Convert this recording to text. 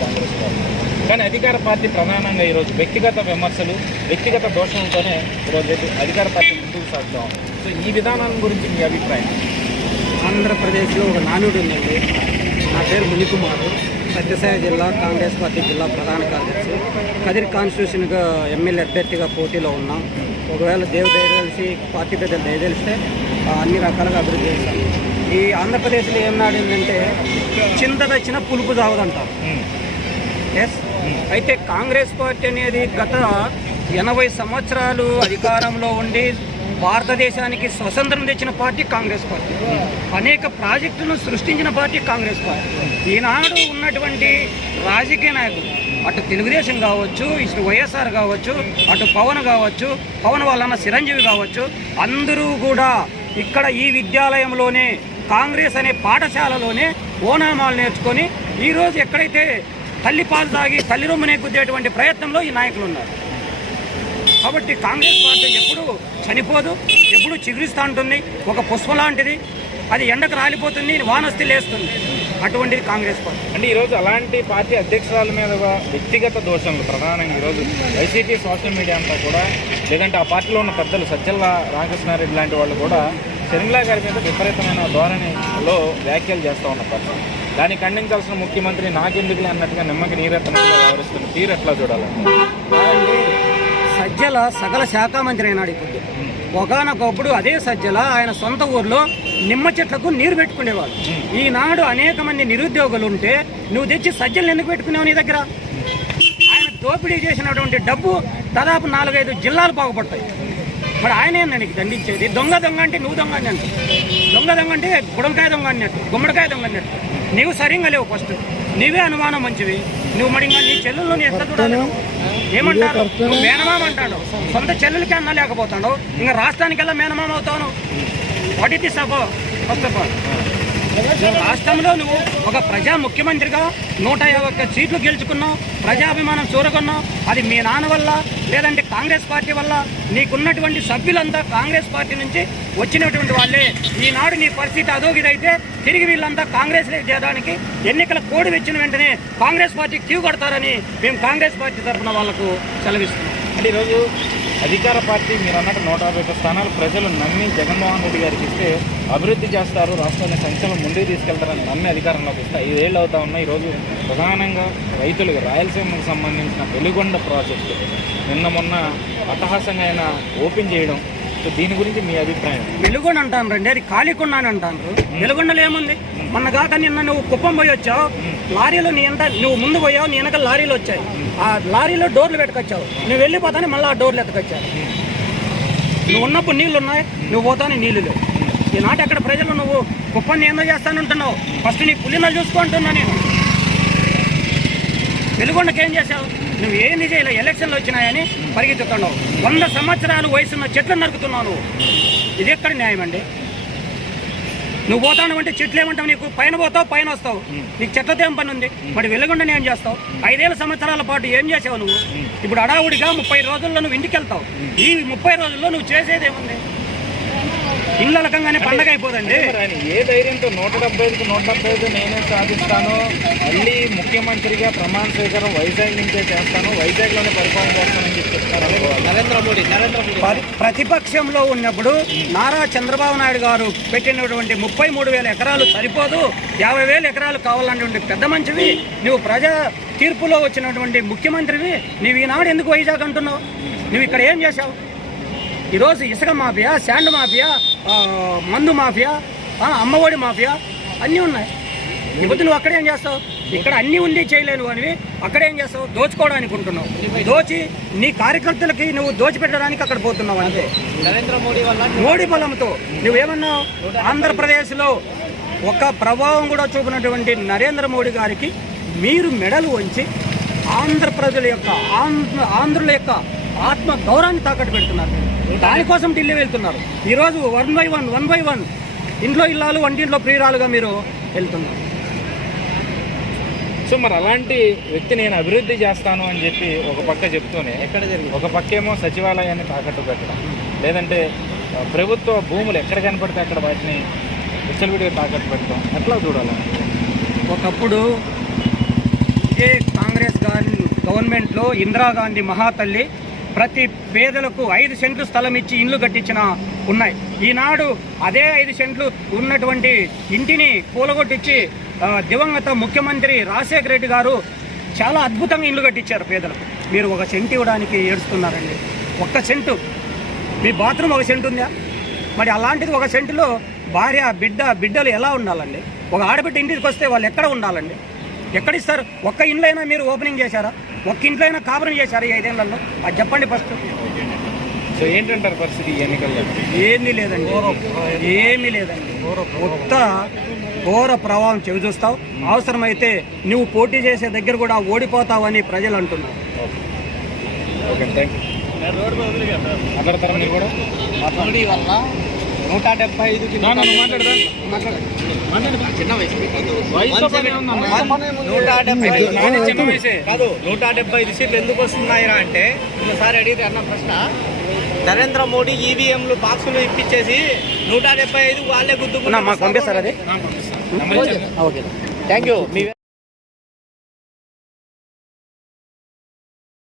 Congress party కానీ అధికార party ప్రధానంగా ఈరోజు వ్యక్తిగత విమర్శలు వ్యక్తిగత దోషంతోనే ఈరోజు అధికార పార్టీ ముందుకు సాగుతా ఉంది. సో ఈ విధానం గురించి మీ అభిప్రాయం? ఆంధ్రప్రదేశ్లో ఒక నానుడు ఉందండి. నా పేరు మునికుమార్. సత్యసాయి జిల్లా కాంగ్రెస్ పార్టీ జిల్లా ప్రధాన కార్యదర్శి. కదిరి కాన్స్టిట్యూషన్గా ఎమ్మెల్యే అభ్యర్థిగా పోటీలో ఉన్నాం. ఒకవేళ దేవుడు దయదలిసి పార్టీ పెద్దలు దయదలిస్తే అన్ని రకాలుగా అభివృద్ధి చేస్తాం ఈ ఆంధ్రప్రదేశ్లో ఏం నాడిందంటే చింత తెచ్చిన పులుపు చావదంటాం. ఎస్? అయితే కాంగ్రెస్ పార్టీ అనేది గత ఎనభై సంవత్సరాలు అధికారంలో ఉండి భారతదేశానికి స్వతంత్రం తెచ్చిన పార్టీ కాంగ్రెస్ పార్టీ. అనేక ప్రాజెక్టులను సృష్టించిన పార్టీ కాంగ్రెస్ పార్టీ. ఈనాడు ఉన్నటువంటి రాజకీయ నాయకులు అటు తెలుగుదేశం కావచ్చు ఇటు వైఎస్ఆర్ కావచ్చు అటు పవన్ కావచ్చు పవన్ వాళ్ళన్న చిరంజీవి కావచ్చు అందరూ కూడా ఇక్కడ ఈ విద్యాలయంలోనే కాంగ్రెస్ అనే పాఠశాలలోనే ఓనామాలు నేర్చుకొని ఈరోజు ఎక్కడైతే తల్లి పాలు తాగి తల్లి రొమ్మునే గుద్దేటువంటి ప్రయత్నంలో ఈ నాయకులు ఉన్నారు. కాబట్టి కాంగ్రెస్ పార్టీ ఎప్పుడు చనిపోదు ఎప్పుడు చిగురిస్తూ ఉంటుంది. ఒక పుష్ప లాంటిది అది ఎండకు రాలిపోతుంది వానస్తి లేస్తుంది. అటువంటిది కాంగ్రెస్ పార్టీ. అంటే ఈరోజు అలాంటి పార్టీ అధ్యక్షురాల మీద వ్యక్తిగత దోషణలు ప్రధానంగా ఈరోజు వైసీపీ సోషల్ మీడియా అంతా కూడా లేదంటే ఆ పార్టీలో ఉన్న పెద్దలు సజ్జల రామకృష్ణారెడ్డి లాంటి వాళ్ళు కూడా షర్మిలా గారి మీద విపరీతమైన ధోరణిలో వ్యాఖ్యలు చేస్తూ ఉన్న పరిస్థితి. దాన్ని ఖండించాల్సిన ముఖ్యమంత్రి నాకెందుకులే అన్నట్టుగా నిమ్మకి నీరెత్తనట్టుగా వ్యవహరిస్తున్న తీరు ఎట్లా చూడాలంటే కాదండి సజ్జల సకల శాఖ మంత్రి అయినాడు ఇప్పుడు ఒకనొకప్పుడు అదే సజ్జల ఆయన సొంత ఊర్లో నిమ్మ చెట్లకు నీరు పెట్టుకునేవాడు ఈనాడు అనేక మంది నిరుద్యోగులు ఉంటే నువ్వు తెచ్చి సజ్జలు ఎందుకు పెట్టుకునేవు నీ దగ్గర? ఆయన దోపిడీ చేసినటువంటి డబ్బు దాదాపు నాలుగైదు జిల్లాలు బాగుపడతాయి. మరి ఆయన నీకు దండించేది? దొంగ దొంగ అంటే నువ్వు దొంగ అని అంటావు. దొంగ దొంగ అంటే గుడంకాయ దొంగ అన్నట్టు గుమ్మడికాయ దొంగ అన్నట్టు నీవు సరిగ్గా లేవు ఫస్ట్ నీవే అనుమానం మంచివి. నువ్వు మరి ఇంకా నీ చెల్లెల్లో నీ ఎట్లా చూడాలి? ఏమంటారు? నువ్వు మేనమామ అంటాడు. సొంత చెల్లెలకి అన్న లేకపోతాడు ఇంకా రాష్ట్రానికెల్లా మేనమామ అవుతావు? What it is above first of all రాష్ట్రంలో నువ్వు ఒక ప్రజా ముఖ్యమంత్రిగా నూట యాభై ఒక్క సీట్లు గెలుచుకున్నావు ప్రజాభిమానం చూరగొన్నావు. అది మీ నాన్న వల్ల లేదంటే కాంగ్రెస్ పార్టీ వల్ల నీకున్నటువంటి సభ్యులంతా కాంగ్రెస్ పార్టీ నుంచి వచ్చినటువంటి వాళ్ళే. ఈనాడు నీ పరిస్థితి అదోగిదైతే తిరిగి వీళ్ళంతా కాంగ్రెస్ చేయడానికి ఎన్నికల కోడి వచ్చిన వెంటనే కాంగ్రెస్ పార్టీ క్యూ కడతారని మేము కాంగ్రెస్ పార్టీ తరఫున వాళ్ళకు సెలవిస్తున్నాం. అంటే ఈరోజు అధికార పార్టీ మీరు అన్నట్టు నూట యాభై ఒక్క స్థానాలు ప్రజలు నమ్మి జగన్మోహన్ రెడ్డి గారికి ఇస్తే అభివృద్ధి చేస్తారు. రాష్ట్రాన్ని సంక్షేమం ముందుకు తీసుకెళ్తారని నమ్మి అధికారంలోకి ఇస్తే ఐదేళ్ళు అవుతా ఉన్నాయి. ఈరోజు ప్రధానంగా రైతులకు రాయలసీమకు సంబంధించిన వెలుగొండ ప్రాజెక్టు నిన్న మొన్న అట్టహాసంగా అయినా ఓపెన్ చేయడం సో దీని గురించి మీ అభిప్రాయం? వెలుగొండ అంటాను రండి అది ఖాళీకొండ అని అంటాను వెలుగొండలో ఏముంది? మొన్న కాక నిన్న నువ్వు కుప్పం పోయి వచ్చావు. లారీలో నీ ఎంత నువ్వు ముందు పోయావు నీ వెనక లారీలు వచ్చాయి. ఆ లారీలో డోర్లు పెట్టుకొచ్చావు. నువ్వు వెళ్ళిపోతానే మళ్ళీ ఆ డోర్లు ఎత్తుకొచ్చావు. నువ్వు ఉన్నప్పుడు నీళ్ళు ఉన్నాయి నువ్వు పోతానే నీళ్ళు లేవు. ఈనాటి అక్కడ ప్రజలు నువ్వు కుప్పని ఏందో చేస్తానంటున్నావు? ఫస్ట్ నీ పులిన చూసుకుంటున్నా నేను. వెలుగొండకి ఏం చేశావు? నువ్వు ఏంది చేయలే ఎలక్షన్లు వచ్చినాయని పరిగెత్తుతున్నావు. వంద సంవత్సరాలు వయసున్న చెట్లు నరుకుతున్నావు నువ్వు. ఇది ఎక్కడ న్యాయం అండి? నువ్వు పోతాను అంటే చెట్లు ఏమంటావు నీకు? పైన పోతావు పైన వస్తావు. నీకు చెట్లతో ఏం పని ఉంది. మరి వెలుగొండని ఏం చేస్తావు? ఐదేళ్ళ సంవత్సరాల పాటు ఏం చేసావు నువ్వు? ఇప్పుడు అడావుడిగా ముప్పై రోజుల్లో నువ్వు ఇంటికి వెళ్తావు ఈ ముప్పై రోజుల్లో నువ్వు చేసేది ఏముంది? ఇళ్ళలకంగానే పండగ అయిపోదండి. ఆయన ఏ ధైర్యంతో నూట డెబ్బై ఐదుకు నూట డెబ్బై ఐదు నేనే సాధిస్తాను. మళ్ళీ ముఖ్యమంత్రిగా ప్రమాణ స్వీకారం వైజాగ్ నుంచే చేస్తాను. వైజాగ్లోనే పరిపాలన చేస్తానని చెప్పి చెప్తారు నరేంద్ర మోడీ నరేంద్ర మోడీ. ప్ర- ప్రతిపక్షంలో ఉన్నప్పుడు నారా చంద్రబాబు నాయుడు గారు పెట్టినటువంటి ముప్పై మూడు వేల ఎకరాలు సరిపోదు. యాభై వేల ఎకరాలు కావాలన్నటువంటి పెద్ద మంచివి నువ్వు ప్రజా తీర్పులో వచ్చినటువంటి ముఖ్యమంత్రివి. నువ్వు ఈనాడు ఎందుకు వైజాగ్ అంటున్నావు? నువ్వు ఇక్కడ ఏం చేశావు? ఈరోజు ఇసుక మాఫియా శాండ్ మాఫియా మందు మాఫియా అమ్మఒడి మాఫియా అన్నీ ఉన్నాయి. ఇప్పుడు నువ్వు అక్కడ ఏం చేస్తావు? ఇక్కడ అన్నీ ఉండి చేయలేను అని అక్కడ ఏం చేస్తావు? దోచుకోవడానికి ఉంటున్నావు. దోచి నీ కార్యకర్తలకి నువ్వు దోచిపెట్టడానికి అక్కడ పోతున్నావు అంతే. నరేంద్ర మోడీ వల్ల మోడీ బలంతో నువ్వేమన్నావు? ఆంధ్రప్రదేశ్లో ఒక ప్రభావం కూడా చూపినటువంటి నరేంద్ర మోడీ గారికి మీరు మెడలు వంచి ఆంధ్ర ప్రజల యొక్క ఆంధ్ర ఆంధ్రుల యొక్క ఆత్మ గౌరవాన్ని తాకట్టు పెడుతున్నారు. దానికోసం ఢిల్లీ వెళ్తున్నారు. ఈరోజు one by one one by one ఇంట్లో ఇల్లాలు వంటింట్లో ప్రియురాలుగా మీరు వెళ్తున్నారు. సో మరి అలాంటి వ్యక్తి నేను అభివృద్ధి చేస్తాను అని చెప్పి ఒక పక్క చెప్తూనే ఎక్కడ జరిగింది? ఒక పక్కేమో సచివాలయాన్ని తాకట్టు పెట్టడం. లేదంటే ప్రభుత్వ భూములు ఎక్కడ కనపడితే అక్కడ వాటిని విచ్చలవిడిగా తాకట్టు పెట్టడం. ఎట్లా చూడాలి? ఒకప్పుడు ఇదే కాంగ్రెస్ గవర్నమెంట్లో ఇందిరాగాంధీ మహాతల్లి ప్రతి పేదలకు ఐదు సెంట్లు స్థలం ఇచ్చి ఇండ్లు కట్టించిన ఉన్నాయి. ఈనాడు అదే ఐదు సెంట్లు ఉన్నటువంటి ఇంటిని కూలగొట్టించి దివంగత ముఖ్యమంత్రి రాజశేఖర రెడ్డి గారు చాలా అద్భుతంగా ఇల్లు కట్టించారు పేదలకు. మీరు ఒక సెంట్ ఇవ్వడానికి ఏడుస్తున్నారండి. ఒక్క సెంటు. మీ బాత్రూమ్ ఒక సెంటు ఉందా? మరి అలాంటిది ఒక సెంటులో భార్య బిడ్డ బిడ్డలు ఎలా ఉండాలండి? ఒక ఆడబిడ్డ ఇంటికి వస్తే వాళ్ళు ఎక్కడ ఉండాలండి? ఎక్కడిస్తారు ఒక్క ఇండ్లైనా మీరు ఓపెనింగ్ చేశారా? ఒక్క ఇంట్లో అయినా కాపురం చేశారా ఐదేళ్ళలో. అది చెప్పండి ఫస్ట్ సో ఏంటంటారు పరిస్థితి ఎన్నికల్లో? ఏమీ లేదండి. ఏమీ లేదండి. కొత్త ఘోర ప్రభావం చెవి చూస్తావు. అవసరమైతే నువ్వు పోటీ చేసే దగ్గర కూడా ఓడిపోతావని ప్రజలు అంటున్నారు. ఓకే. థ్యాంక్ యూ వల్ల నూట డెబ్బై ఐదు నా, నా, నువ్వు మాట్లాడదా నూట డెబ్బై నాది చిన్న వయసే. కాదు. నూట డెబ్బై ఐదు సీట్లు ఎందుకు వస్తున్నాయిరా అంటే ఒకసారి అడిగితే అన్న ప్రశ్న. నరేంద్ర మోడీ ఈవీఎంలు బాక్సులు ఇప్పించేసి నూట డెబ్బై ఐదు వాళ్ళే గుద్దుకున్నారు. మాకు పంపిస్తారు అది? ఓకే. Thank you me